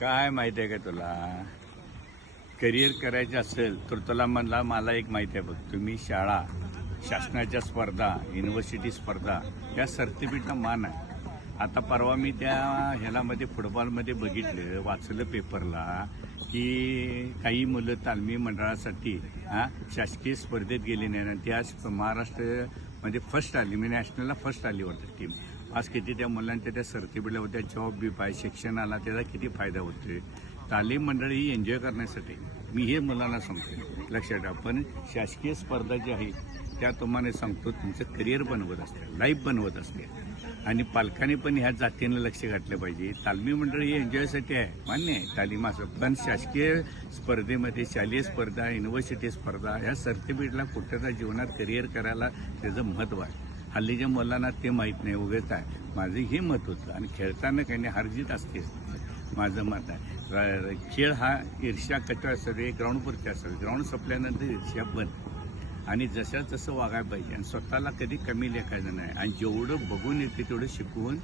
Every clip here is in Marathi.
काय माहिती आहे का तुला? करिअर करायचं असेल तर तुला म्हणला मला एक माहिती आहे बघ, तुम्ही शाळा, शासनाच्या स्पर्धा, युनिव्हर्सिटी स्पर्धा या सर्टिफिकेटला मान आहे. आता परवा मी त्या ह्यालामध्ये फुटबॉलमध्ये बघितलं, वाचलं पेपरला की काही मुलं तालमी मंडळासाठी शासकीय स्पर्धेत गेली नाही आणि त्या महाराष्ट्रामध्ये फर्स्ट आली, म्हणजे नॅशनलला फर्स्ट आली होती टीम. आज किती त्या मुलांच्या त्या सर्टिफिकेटला होत्या, जॉब बी पाय, शिक्षणाला त्याचा किती फायदा होतो. तालीम मंडळ ही एन्जॉय करण्यासाठी मी हे मुलांना सांगतो, लक्षात ठेवा. पण शासकीय स्पर्धा जी आहे त्या तुम्हाला सांगतो तुमचं करिअर बनवत असते, लाईफ बनवत असते. आणि पालकांनी पण ह्या जातीनं लक्ष घातलं पाहिजे. तालमी मंडळ ही एन्जॉयसाठी आहे, मान्य आहे, तालीम असं. पण शासकीय स्पर्धेमध्ये, शालेय स्पर्धा, युनिव्हर्सिटी स्पर्धा ह्या सर्टिफिकेटला कुठल्या जीवनात करिअर करायला त्याचं महत्त्व आहे. हल्लीच्या मुलांना ते माहीत नाही, उगाच आहे. माझं हे मत होतं. आणि खेळताना काही नाही, हारजीत असते, माझं मत आहे. खेळ हा ईर्ष्या कटळ असावे, ग्राउंडवरती असावे. ग्राउंड संपल्यानंतर ईर्ष्या बंद. आणि जशा तसं वागायला पाहिजे आणि स्वतःला कधी कमी लेखायचं नाही. आणि जेवढं बघून येते तेवढं शिकवून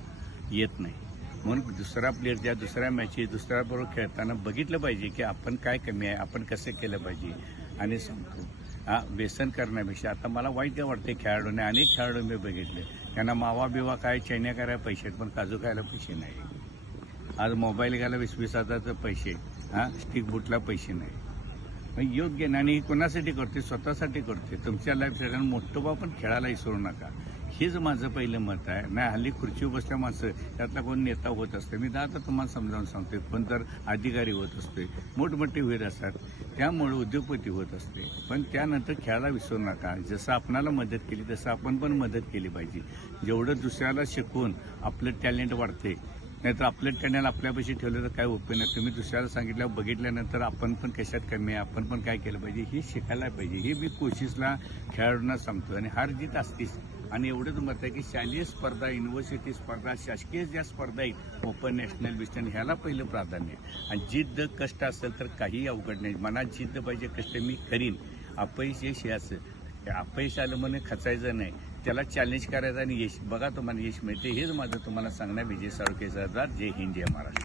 येत नाही. म्हणून दुसरा प्लेअर ज्या दुसऱ्या मॅचेस दुसऱ्याबरोबर खेळताना बघितलं पाहिजे की आपण काय कमी आहे, आपण कसं केलं पाहिजे. आणि सांगतो व्यसन करण्यापेक्षा आता मला वाईट काय वाटते, खेळाडूने अनेक खेळाडू मी बघितले, त्यांना मावा बिवा काय चैन्या करायला पैसे आहेत, पण काजू खायला पैसे नाही. आज मोबाईल घ्यायला 20-20 हजारचे पैसे, स्टिक बुटला पैसे नाही. मग योग्य नाही. आणि कोणासाठी करते? स्वतःसाठी करते. तुमच्या लाईफसाठी. मोठं बा पण खेळायला विसरू नका, हेच माझं पहिलं मत आहे. नाही हल्ली खुर्चीवर बसल्या माणसं त्यातला कोण नेता होत असते, मी आता तुम्हाला समजावून सांगते, पण तर अधिकारी होत असते, मोठमोठे होत असतात, त्यामुळे उद्योगपती होत असते. पण त्यानंतर खेळायला विसरू नका. जसं आपणाला मदत केली तसं आपण पण मदत केली पाहिजे. जेवढं दुसऱ्याला शिकवून आपलं टॅलेंट वाढते, नाहीतर आपलं टॅलेंट आपल्यापाशी ठेवलं तर काय उपयोग नाही. तुम्ही दुसऱ्याला सांगितलं, बघितल्यानंतर आपण पण कशात कमी आहे, आपण पण काय केलं पाहिजे हे शिकायला पाहिजे. हे मी कोशिशला खेळाडूंना सांगतो. आणि हार जीत असतीच. आणि एवढंच मत आहे की शालेय स्पर्धा, युनिव्हर्सिटी स्पर्धा, शासकीय ज्या स्पर्धा आहेत, ओपन, नॅशनल, वेस्टर्न, ह्याला पहिलं प्राधान्य. आणि जिद्द कष्ट असेल तर काही अवघड नाही. मनात जिद्द पाहिजे, कष्ट मी करीन. अपयश यश हे असं, अपयश आलं म्हणून खचायचं नाही, त्याला चॅलेंज करायचं आणि यश बघा तुम्हाला यश मिळते. हेच माझं तुम्हाला सांगणं. विजय साळुंखे सरदार. जय हिंद, जय महाराष्ट्र.